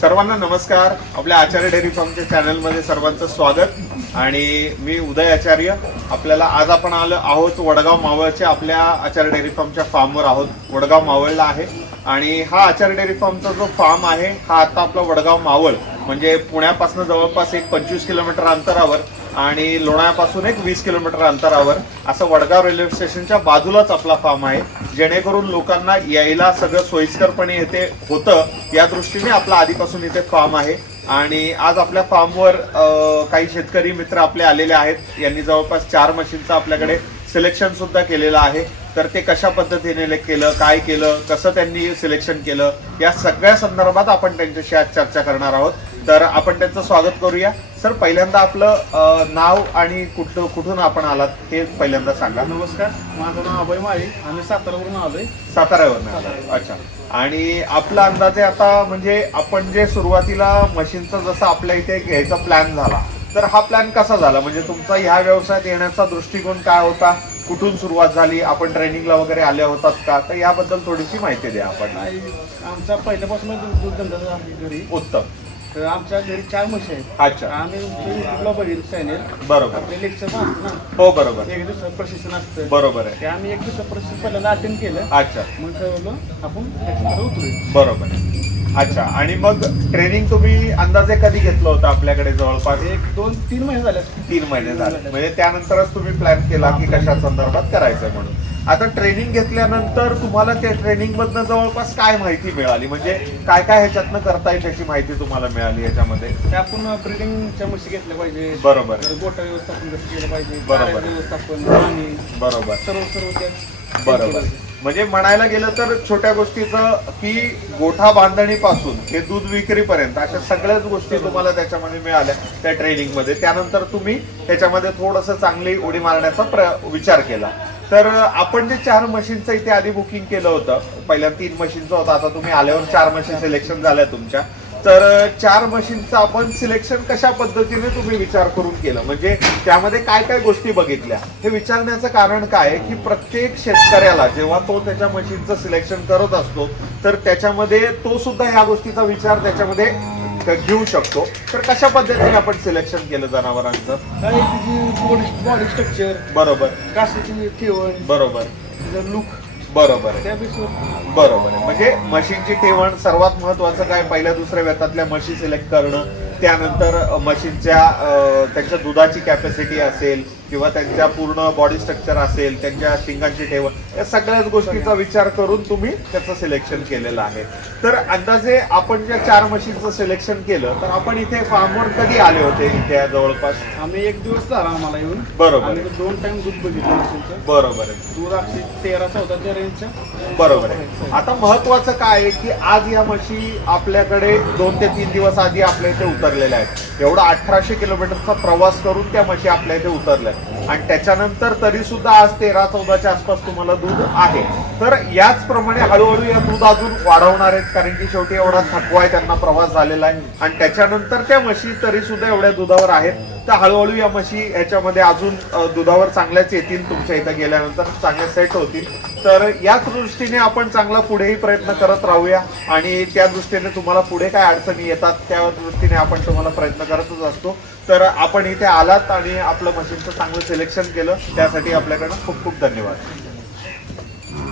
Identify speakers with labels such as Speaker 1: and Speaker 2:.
Speaker 1: सर्वांना नमस्कार. आपल्या आचार्य डेअरी फार्मच्या चॅनलमध्ये सर्वांचं स्वागत. आणि मी उदय आचार्य. आपल्याला आज आपण आलो आहोत वडगाव मावळच्या आपल्या आचार्य डेअरी फार्मच्या फार्मवर आहोत. वडगाव मावळला आहे. आणि हा आचार्य डेअरी फार्मचा जो फार्म आहे हा आता आपला वडगाव मावळ म्हणजे पुण्यापासून जवळपास एक पंचवीस किलोमीटर अंतरावर आणि लोणाळ्यापासून एक वीस किलोमीटर अंतरावर असं वडगाव रेल्वे स्टेशनच्या बाजूलाच आपला फार्म आहे. जेणेकरून लोकांना यायला सगळं सोयीस्करपणे येथे होतं. या दृष्टीने आपला आधीपासून इथे फार्म आहे. आणि आज आपल्या फार्मवर काही शेतकरी मित्र आपले आलेले आहेत. यांनी जवळपास चार मशीनचं आपल्याकडे सिलेक्शन सुद्धा केलेलं आहे. तर ते कशा पद्धतीने केलं काय केलं कसं त्यांनी सिलेक्शन केलं या सगळ्या संदर्भात आपण त्यांच्याशी आज चर्चा करणार आहोत. तर आपण त्यांचं स्वागत करूया. सर पहिल्यांदा आपलं नाव आणि कुठलं कुठून आपण आलात हे पहिल्यांदा सांगा.
Speaker 2: नमस्कार माझं नाव अभय माळी आम्ही सातारावरून आलोय.
Speaker 1: साताऱ्यावरून. अच्छा. आणि आपला अंदाजे आता म्हणजे आपण जे सुरुवातीला मशीनचा जसा आपल्या इथे घ्यायचा प्लॅन झाला तर हा प्लॅन कसा झाला? म्हणजे तुमचा ह्या व्यवसायात येण्याचा दृष्टिकोन काय होता? कुठून सुरुवात झाली? आपण ट्रेनिंगला वगैरे आले होतात का? तर याबद्दल थोडीशी माहिती द्या आपण.
Speaker 2: आमचा पहिल्यापासून दूध धंदा घरी.
Speaker 1: उत्तम.
Speaker 2: तर आमच्या घरी चार म्हशी आहेत.
Speaker 1: अच्छा.
Speaker 2: आम्ही युट्यूबला बघितलं चॅनेल
Speaker 1: बरोबर.
Speaker 2: आपले लेक्चर असतं ना.
Speaker 1: हो बरोबर.
Speaker 2: एक दिवसात प्रशिक्षण असतं.
Speaker 1: बरोबर आहे.
Speaker 2: ते आम्ही एक दिवसात प्रशिक्षण पहिल्यांदा अटेंड केलं.
Speaker 1: अच्छा.
Speaker 2: मग ठरवलं आपण त्याच्यामध्ये उतरूया.
Speaker 1: बरोबर आहे. अच्छा. आणि मग ट्रेनिंग तुम्ही अंदाजे कधी घेतलं होतं आपल्याकडे जवळपास?
Speaker 2: एक दोन तीन महिने झाले. असतील.
Speaker 1: तीन महिने झाले. म्हणजे त्यानंतरच तुम्ही प्लॅन केला की कशा संदर्भात करायचं म्हणून. आता ट्रेनिंग घेतल्यानंतर तुम्हाला त्या ट्रेनिंग मधनं जवळपास काय माहिती मिळाली? म्हणजे काय काय ह्याच्यातनं करता येईल त्याची माहिती तुम्हाला मिळाली याच्यामध्ये?
Speaker 2: ते आपण ब्रिडिंगच्या घेतल्या पाहिजे.
Speaker 1: बरोबर.
Speaker 2: तर गोटा व्यवस्थापन कसं केलं पाहिजे
Speaker 1: बरोबर.
Speaker 2: व्यवस्थापन पाणी
Speaker 1: बरोबर.
Speaker 2: सर्व सर्व
Speaker 1: बरोबर. म्हणजे म्हणायला गेलं तर छोट्या गोष्टीचं की गोठा बांधणीपासून ते दूध विक्रीपर्यंत अशा सगळ्याच गोष्टी तुम्हाला त्याच्यामध्ये मिळाल्या त्या ट्रेनिंगमध्ये. त्यानंतर तुम्ही त्याच्यामध्ये थोडस चांगली उडी मारण्याचा प्र विचार केला. तर आपण जे चार मशीनचं इथे आधी बुकिंग केलं होतं पहिल्या तीन मशीनचं होतं आता तुम्ही आल्यावर चार मशीन सिलेक्शन झाल्या तुमच्या. तर चार मशीनचं आपण सिलेक्शन कशा पद्धतीने तुम्ही विचार करून केलं? म्हणजे त्यामध्ये काय काय गोष्टी बघितल्या? हे विचारण्याचं कारण काय आहे की प्रत्येक शेतकऱ्याला जेव्हा तो त्याच्या मशीनचं सिलेक्शन करत असतो तर त्याच्यामध्ये तो सुद्धा ह्या गोष्टीचा विचार त्याच्यामध्ये घेऊ शकतो? तर कशा पद्धतीने आपण सिलेक्शन केलं जनावरांचं?
Speaker 2: काय तिची बॉडी स्ट्रक्चर
Speaker 1: बरोबर.
Speaker 2: ठेवण
Speaker 1: बरोबर.
Speaker 2: तिचं लुक
Speaker 1: बरोबर आहे. बरोबर आहे. म्हणजे म्हशींची ठेवण सर्वात महत्वाचं काय? पहिल्या दुसऱ्या व्यतातल्या म्हशी सिलेक्ट करणं त्यानंतर म्हशींच्या अ, त्यांच्या दुधाची कॅपॅसिटी असेल किंवा त्यांच्या पूर्ण बॉडी स्ट्रक्चर असेल त्यांच्या शिंगांची ठेवण या सगळ्याच गोष्टीचा विचार करून तुम्ही त्याचं सिलेक्शन केलेलं आहे. तर अंदाजे आपण ज्या चार मशीनचं सिलेक्शन केलं तर आपण इथे फार्मवर कधी आले होते इथे जवळपास?
Speaker 2: आम्ही एक दिवस झाला आम्हाला येऊन.
Speaker 1: बरोबर.
Speaker 2: आम्ही दोन टाइम दूध बघितलं.
Speaker 1: बरोबर आहे.
Speaker 2: दूध अगदी तेरा चौदा तेरा इंच
Speaker 1: बरोबर आहे. आता महत्वाचं काय आहे की आज या म्हशी आपल्याकडे दोन ते तीन दिवस आधी आपल्या इथे उतरलेल्या आहेत. एवढा अठराशे किलोमीटरचा प्रवास करून त्या म्हशी आपल्या इथे उतरल्या. आहेत. आणि त्याच्यानंतर तरी सुद्धा आज तेरा चौदाच्या आसपास तुम्हाला दूध आहे. तर याचप्रमाणे हळूहळू या दूध अजून वाढवणार आहेत कारण की शेवटी एवढा थकवा आहे त्यांना प्रवास झालेला आहे. आणि त्याच्यानंतर त्या म्हशी तरी सुद्धा एवढ्या दुधावर आहेत. तर हळूहळू या म्हशी याच्यामध्ये अजून दुधावर चांगल्याच येतील तुमच्या इथं गेल्यानंतर चांगल्या सेट होतील. तर याच दृष्टीने आपण चांगला पुढेही प्रयत्न करत राहूया. आणि त्या दृष्टीने तुम्हाला पुढे काय अडचणी येतात त्या दृष्टीने आपण तुम्हाला प्रयत्न करतच असतो. तर आपण इथे आलात आणि आपलं मशीनचं चांगलं सिलेक्शन केलं. त्यासाठी आपल्याकडनं खूप खूप धन्यवाद.